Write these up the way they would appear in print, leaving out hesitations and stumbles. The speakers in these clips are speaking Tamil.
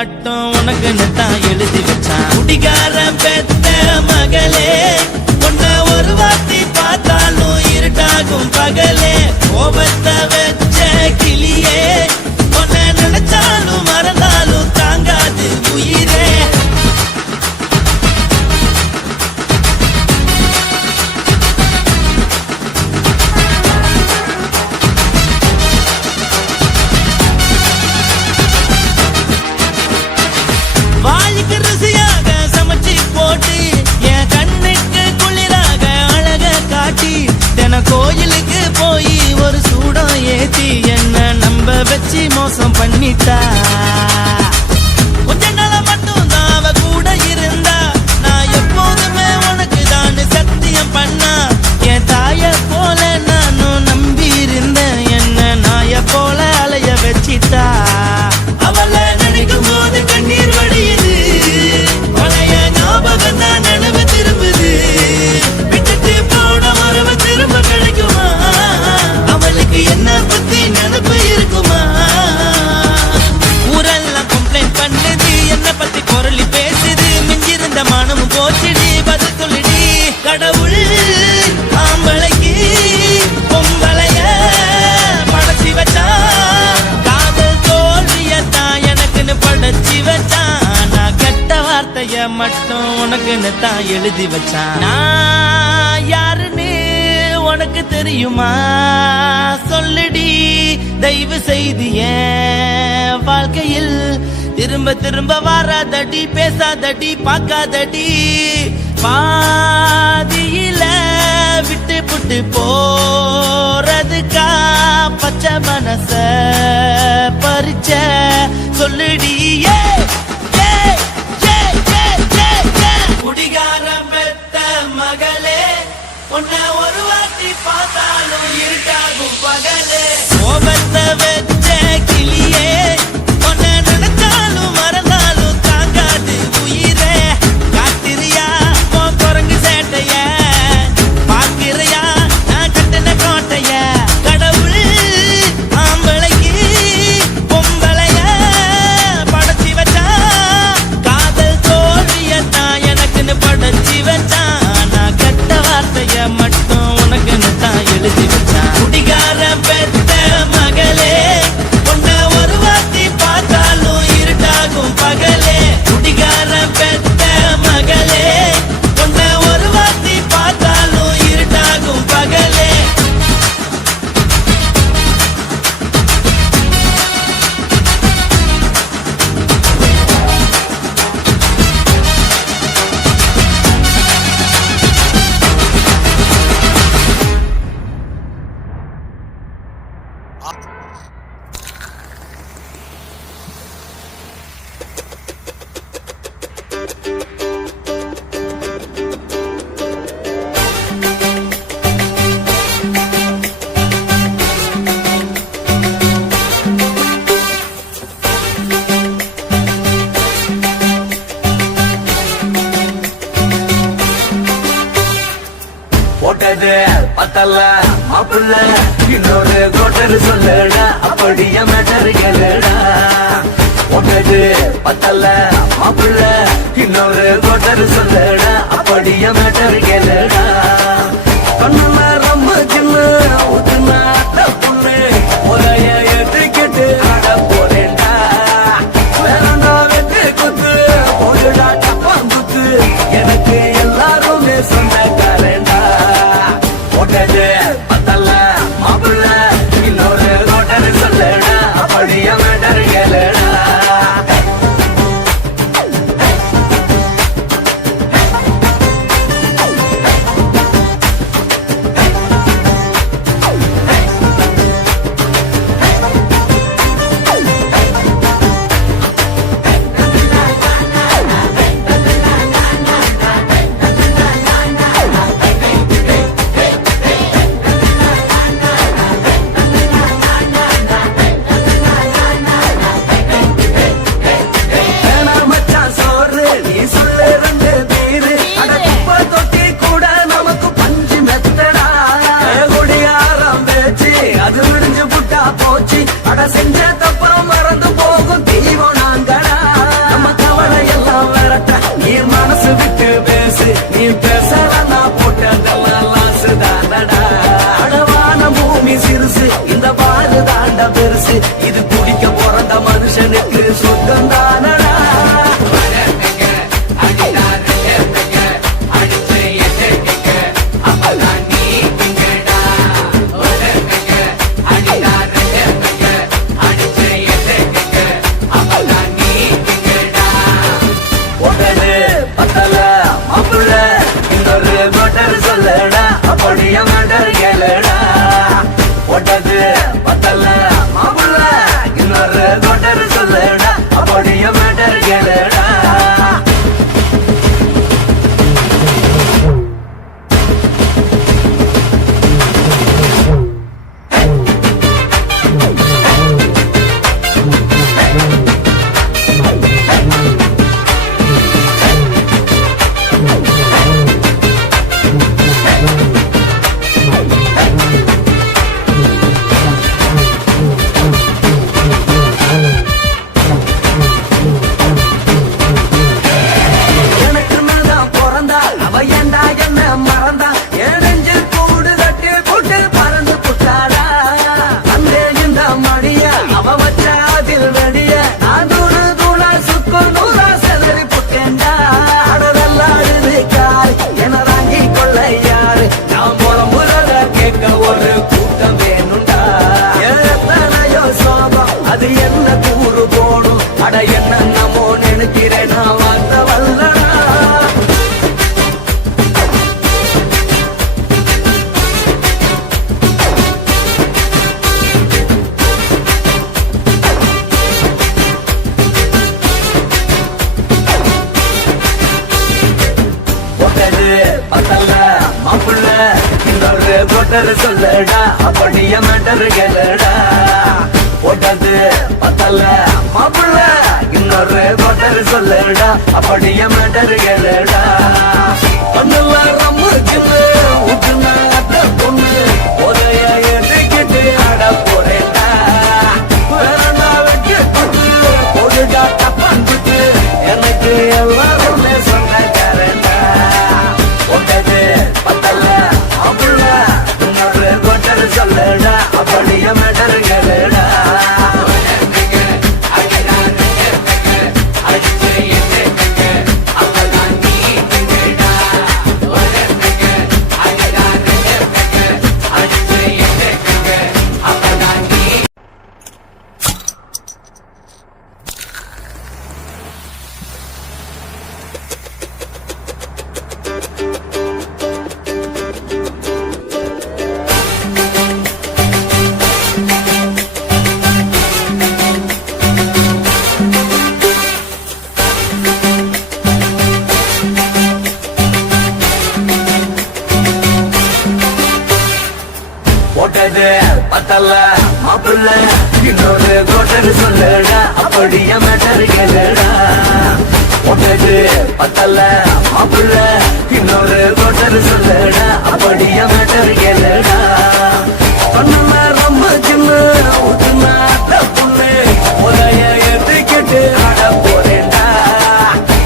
மட்டும் உனக்குன்னு தான் எழுதி வச்சான். குடிகாரன் பெத்த மகளே, உன்னை ஒரு வாட்டி பார்த்தாலும் இருட்டாகும் பகலே. கோபத்தை வச்ச கிளியே, உன்னை நினைச்சாலும் மறந்தாலும் தாங்காது உயிரே. வாய்க்கு ருசியாக சமைச்சு போட்டு என் கண்ணுக்கு குளிராக அழக காட்டி தின கோயிலுக்கு போய் ஒரு சூடம் ஏத்தி என்ன நம்ப வச்சு மோசம் பண்ணிட்டா. கொஞ்ச நாள மட்டும் தான் அவ கூட இருந்தா, நான் எப்போதுமே உனக்கு தான் சத்தியம் பண்ணா. என் தாய போல நானும் நம்பி இருந்தேன், என்ன நாய போல அலைய வச்சிட்டா. அவளை நினைக்கும் போது கண்ணீர் வடியுது, பழைய ஞாபகம் தான் நினைவு திரும்புது. விட்டுட்டு போன மரபு திரும்ப கிடைக்குமா? அவளுக்கு என்ன பத்தி நினைப்பு இருக்குமா? ஊரெல்லாம் கம்ப்ளைண்ட் பண்ணுது, என்ன பத்தி பொருளி பேசுது. மிஞ்சிருந்த மனமும் போச்சுடி, பதில் சொல்லுடி. கடவுள் ஆம்பளைக்கு பொம்பளைய படைச்சி வச்சா, காதல் தோல்வியத்தான் எனக்குன்னு படைச்சி வச்சான். நான் கெட்ட வார்த்தைய மட்டும் உனக்குன்னு தான் எழுதி வச்சான். நான் யாருன்னு உனக்கு தெரியுமா? சொல்லுடி தயவு செய்து என் வாழ்க்கையில் திரும்ப திரும்ப வராதடி, பேசாதடி, பார்க்காதடி. பாதியில விட்டு புட்டு போறதுக்கா பச்சை மனச பறிச்ச சொல்லுடி. குடிகாரம் பெத்த மகளே, உன்னை ஒரு வாட்டி பார்த்தாலும் இருட்டாகும் பகலே. கோபத்தை வச்ச கிளியே, உன்னை நினைச்சாலும் மறந்தாலும் தாங்காது உயிரே. காத்திரியா உன் குரங்கு சேட்டைய, பாக்கிறையா நான் கட்டின கோட்டைய. கடவுள் ஆம்பளைக்கு பொம்பளைய படைச்சி வச்சா, காதல் தோல்வியத்தான் எனக்குன்னு படைச்சி வச்சான். நான் கெட்ட வார்த்தைய மட்டும் உனக்குன்னு தான் எழுதி வச்சான். குடிகார பெத்த மகளே, உன்னை ஒரு வாட்டி பார்த்தாலும் இருட்டாகும் பகலே. குடிகார பெத்த மகளே, உன்னை ஒரு வாட்டி பார்த்தாலும் இருட்டாகும் பகலே. போட்டது பத்தல்ல மாப்பிள்ள, இன்னொரு கோட்டர் சொல்லுடா, அப்படியே மேட்டர் கேளுடா. போட்டது பத்தல்ல மாப்பிள்ள, இன்னொரு கோட்டர் சொல்லுடா, அப்படியே மேட்டர் கேளுடா. கண்ணுல ரொம்ப சின்ன ஊத்துனா பொண்ணு ஒரைய ஏற்றுக்கிட்டு ஆட போறேன்டா. வேறண்டா வெட்டு குத்து போடுடா டப்பாங்குத்து, எனக்கு எல்லாருமே சொந்தக்காரண்டா. போட்டது பத்தல்ல மாப்பிள்ள, இன்னொரு கோட்டர் சொல்லுடா, அப்படியே மேட்டர் கேளுடா. கோட்டர் சொல்லுடா அப்படிய மேட்டர் கேளுடா போட்டது பத்தல மாப்பிள்ள இன்னொரு கோட்டர் சொல்லுடா அப்படிய மேட்டர் கேளுடா ஒன்னுல ரம்மு கிண்ணு ஊத்துன அத்த பொண்ணு உதய எதுக்கிட்டு ஆட போறேன்டா வேறனா வெட்டி கொண்டு போடுடா தப்பாந்துட்டு எனக்கு எல்லாருமே சொன்னக்காரன்டா போட்டது பத்தல மாப்பிள்ள இன்னொரு கோட்டர் சொல்லுடா அப்படிய மேட்டர் கேளுடா போட்டது பத்தல மாப்பிள்ள இன்னொரு கோட்டர் சொல்லுடா அப்படிய மேட்டர் கேளுடா போட்டது பத்தல மாப்பிள்ள இன்னொரு கோட்டர் சொல்லுடா அப்படிய மேட்டர் கேளுடா பண்ணல ரொம்ப சின்ன ஊத்துன அத்த பொண்ணு உதய எதுக்கிட்டு ஆட போறேன்டா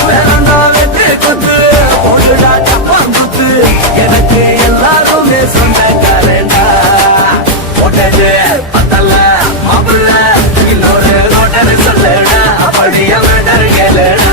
வேறண்டா வெட்டு கொத்து போடுடா தப்பாங்குத்து எனக்கு எல்லாருமே சொந்தக்காரன்டா போட்டது பத்தல மாப்பிள்ள இன்னொரு கோட்டர் சொல்லுடா அப்படிய மேட்டர் கேளுடா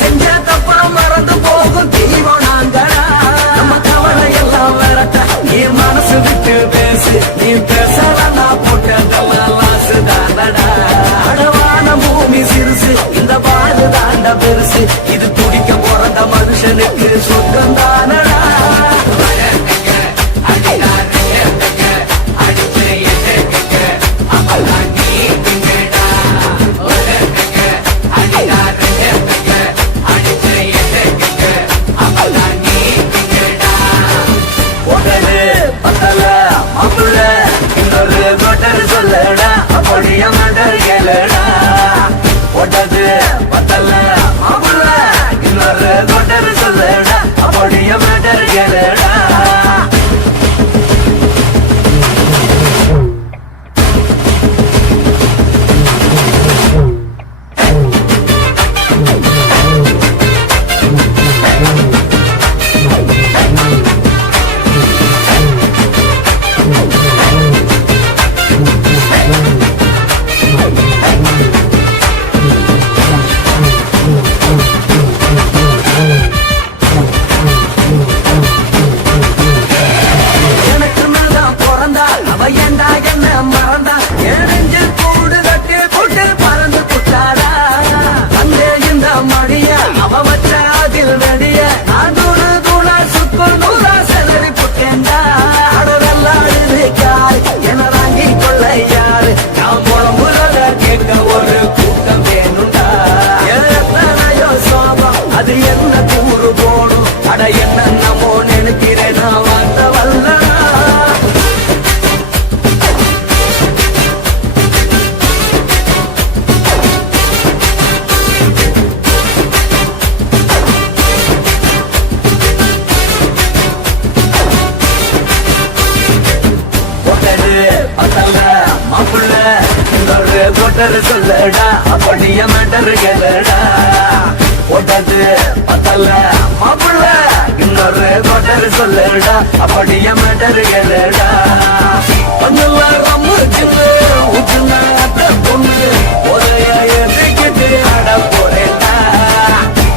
செஞ்ச தப்பா மறந்து போகும் தீவம் நாங்கடா நம்ம கவலை எல்லாம் வரட்ட நீ மனசு விட்டு பேசு நீ பேசலன்னா போட்டதெல்லாம் லாசு தானடா அடவான பூமி சிறுசு இந்த பாடு தாண்ட பெருசு இது துடிக்க பிறந்த மனுஷனுக்கு சொந்தம் தானடா சொல்லுடா அப்படிய மேட்டர் கேளுடா போட்டது பத்தல மாப்பிள்ள இன்னொரு கோட்டர் சொல்லுடா அப்படிய மேட்டர் கேளுடா அது என்ன கூறு போடும் அட என்ன நம்மோ நினைக்கிறேன் நான் வந்த வல்லடா கோட்டர் சொல்லடா அப்படிய மேட்டர் கேளடா போட்டது பத்தல மாப்பிள்ள இன்னொரு கொட்டர் சொல்லுடா அப்படியே மேட்டர் கேளுடா கொஞ்சம் ரம்மு சின்ன ஊற்றுன பொண்ணு ஒரைய ஏற்றிக்கிட்டு ஆட போறேன்டா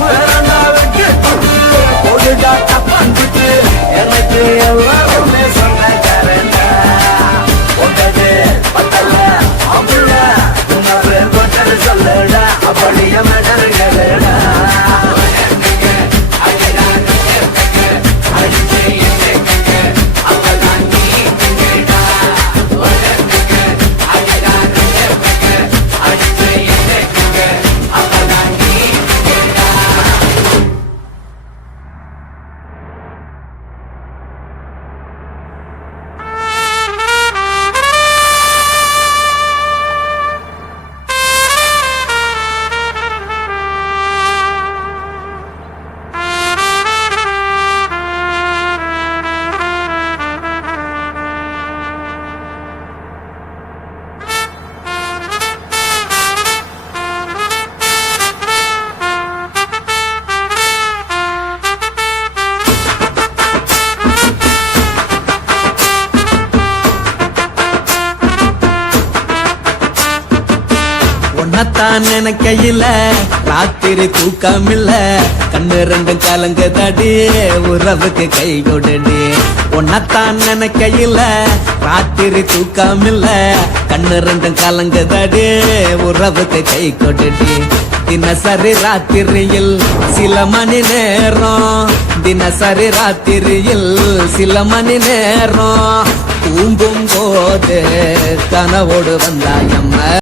வேறண்டா வெட்டு போடுடா தப்பாந்துட்டு எனக்கு எல்லாருமே சொந்தக்காரன்டா போட்டது பத்தல மாப்பிள்ள இன்னொரு கொட்டர் சொல்லுடா அப்படியே மேட்டர் கேளுடா உன்னத்தான் நினைக்கையில ராத்திரி தூக்கமில்ல கண்ணு ரெண்டும் கலங்குதடி உறவுக்கு கை கொடுடி உன்னத்தான் நினைக்கையில ராத்திரி தூக்கமில்ல கண்ணு ரெண்டும் கலங்குதடி உறவுக்கு கை கொடுடி தினசரி ராத்திரியில் சில மணி நேரம் தினசரி ராத்திரியில் சில மணி நேரம் தூங்கும் போது கனவோடு வந்தாயம்மா